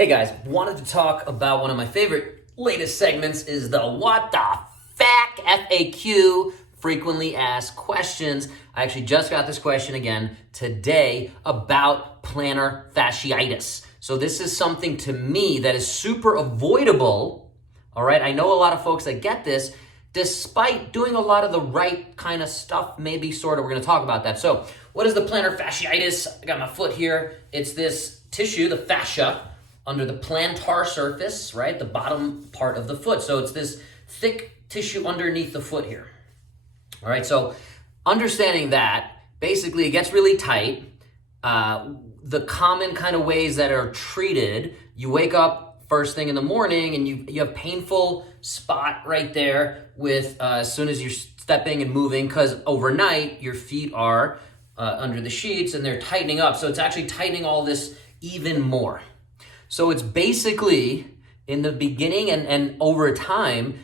Hey guys, wanted to talk about one of my favorite latest segments is the What the Fact FAQ, frequently asked questions. I actually just got this question again today about plantar fasciitis. So this is something to me that is super avoidable, all right? I know a lot of folks that get this despite doing a lot of the right kind of stuff, maybe sort of. We're gonna talk about that. So what is the plantar fasciitis? I got my foot here. It's this tissue, the fascia, under the plantar surface, right? The bottom part of the foot. So it's this thick tissue underneath the foot here. All right, so understanding that, basically it gets really tight. The common kind of ways that are treated, you wake up first thing in the morning and you have painful spot right there with as soon as you're stepping and moving, because overnight your feet are under the sheets and they're tightening up. So it's actually tightening all this even more. So it's basically, in the beginning and over time,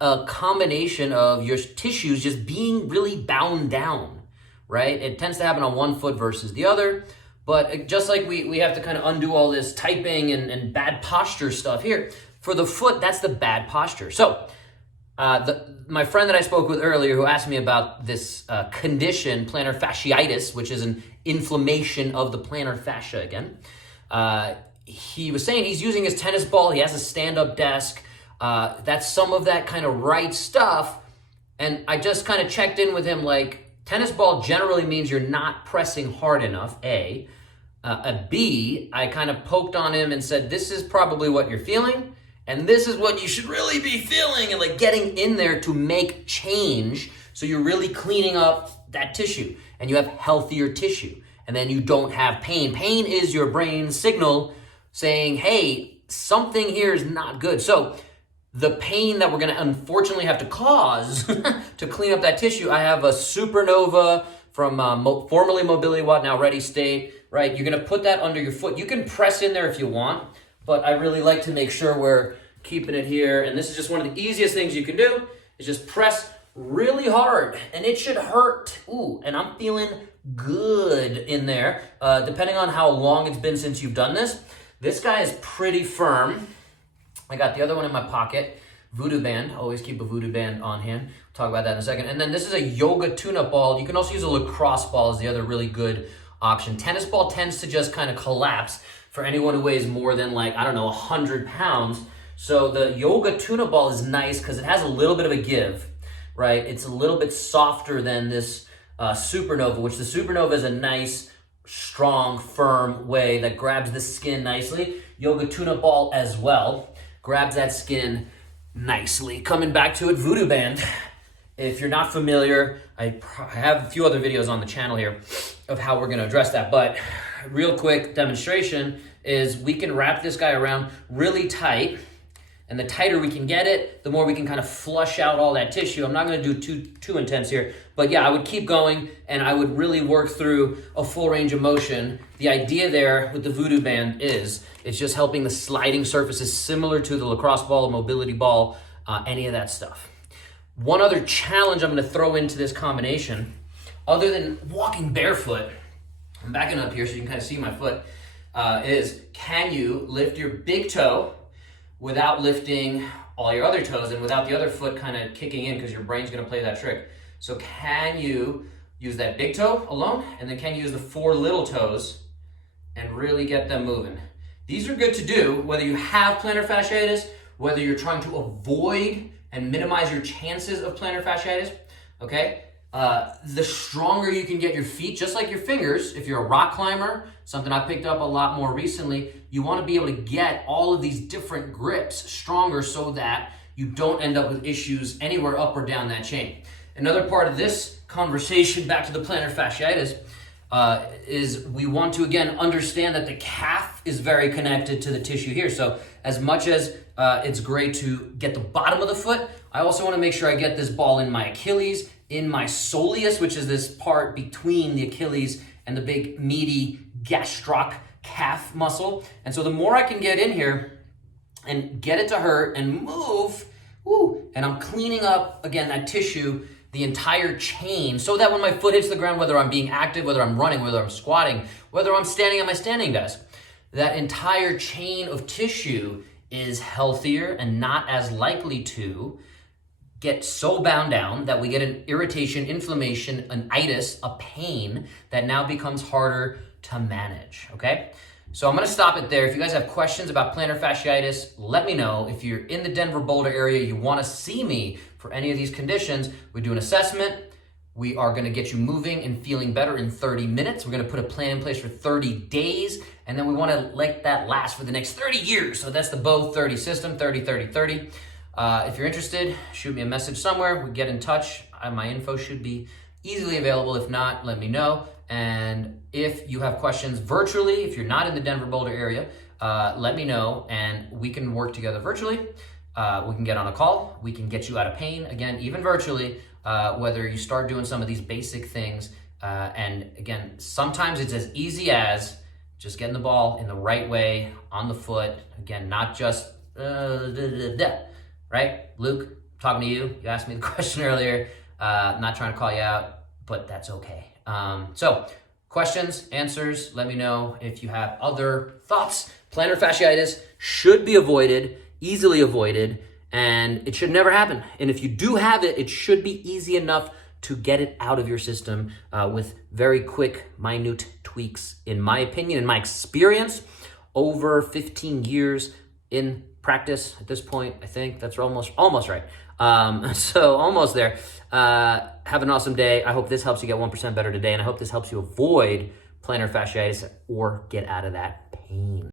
a combination of your tissues just being really bound down, right? It tends to happen on one foot versus the other, but just like we have to kind of undo all this typing and bad posture stuff here, for the foot, that's the bad posture. So my friend that I spoke with earlier who asked me about this condition, plantar fasciitis, which is an inflammation of the plantar fascia again, he was saying he's using his tennis ball. He has a stand-up desk. That's some of that kind of right stuff. And I just kind of checked in with him like, tennis ball generally means you're not pressing hard enough, A. B, I kind of poked on him and said, this is probably what you're feeling. And this is what you should really be feeling, and like getting in there to make change. So you're really cleaning up that tissue and you have healthier tissue. And then you don't have pain. Pain is your brain's signal saying, hey, something here is not good. So the pain that we're gonna unfortunately have to cause to clean up that tissue, I have a Supernova from formerly Mobility Watt, now Ready State, right? You're gonna put that under your foot. You can press in there if you want, but I really like to make sure we're keeping it here. And this is just one of the easiest things you can do, is just press really hard, and it should hurt. Ooh, and I'm feeling good in there, depending on how long it's been since you've done this. This guy is pretty firm. I got the other one in my pocket, voodoo band. Always keep a voodoo band on hand. We'll talk about that in a second. And then this is a yoga tune-up ball. You can also use a lacrosse ball as the other really good option. Tennis ball tends to just kind of collapse for anyone who weighs more than 100 pounds. So the yoga tune-up ball is nice because it has a little bit of a give, right? It's a little bit softer than this Supernova, which the Supernova is a nice, strong, firm way that grabs the skin nicely. Yoga tune-up ball as well grabs that skin nicely. Coming back to it, voodoo band. If you're not familiar, I have a few other videos on the channel here of how we're gonna address that, but real quick demonstration is we can wrap this guy around really tight, and the tighter we can get it, the more we can kind of flush out all that tissue. I'm not gonna do too intense here, but yeah, I would keep going and I would really work through a full range of motion. The idea there with the voodoo band is, it's just helping the sliding surfaces similar to the lacrosse ball, mobility ball, any of that stuff. One other challenge I'm gonna throw into this combination, other than walking barefoot, I'm backing up here so you can kind of see my foot, is can you lift your big toe without lifting all your other toes and without the other foot kind of kicking in, because your brain's gonna play that trick. So can you use that big toe alone, and then can you use the 4 little toes and really get them moving? These are good to do whether you have plantar fasciitis, whether you're trying to avoid and minimize your chances of plantar fasciitis, okay? The stronger you can get your feet, just like your fingers, if you're a rock climber, something I picked up a lot more recently, you want to be able to get all of these different grips stronger so that you don't end up with issues anywhere up or down that chain. Another part of this conversation, back to the plantar fasciitis, is we want to, again, understand that the calf is very connected to the tissue here. So as much as it's great to get the bottom of the foot, I also want to make sure I get this ball in my Achilles, in my soleus, which is this part between the Achilles and the big meaty gastroc calf muscle. And so the more I can get in here and get it to hurt and move, and I'm cleaning up, again, that tissue, the entire chain, so that when my foot hits the ground, whether I'm being active, whether I'm running, whether I'm squatting, whether I'm standing at my standing desk, that entire chain of tissue is healthier and not as likely to get so bound down that we get an irritation, inflammation, an itis, a pain that now becomes harder to manage, okay? So I'm gonna stop it there. If you guys have questions about plantar fasciitis, let me know. If you're in the Denver Boulder area, you wanna see me for any of these conditions, we do an assessment. We are gonna get you moving and feeling better in 30 minutes. We're gonna put a plan in place for 30 days, and then we wanna let that last for the next 30 years. So that's the BOW 30 system, 30, 30, 30. If you're interested, shoot me a message somewhere. We get in touch. My info should be easily available. If not, let me know. And if you have questions virtually, if you're not in the Denver Boulder area, let me know and we can work together virtually. We can get on a call. We can get you out of pain, again, even virtually, whether you start doing some of these basic things. And again, sometimes it's as easy as just getting the ball in the right way on the foot. Again, not just, right? Luke, talking to you. You asked me the question earlier. I'm not trying to call you out, but that's okay. So questions, answers, let me know if you have other thoughts. Plantar fasciitis should be avoided, easily avoided, and it should never happen. And if you do have it, it should be easy enough to get it out of your system with very quick, minute tweaks, in my opinion, in my experience, over 15 years in practice at this point. I think that's almost right. So almost there. Have an awesome day. I hope this helps you get 1% better today, and I hope this helps you avoid plantar fasciitis or get out of that pain.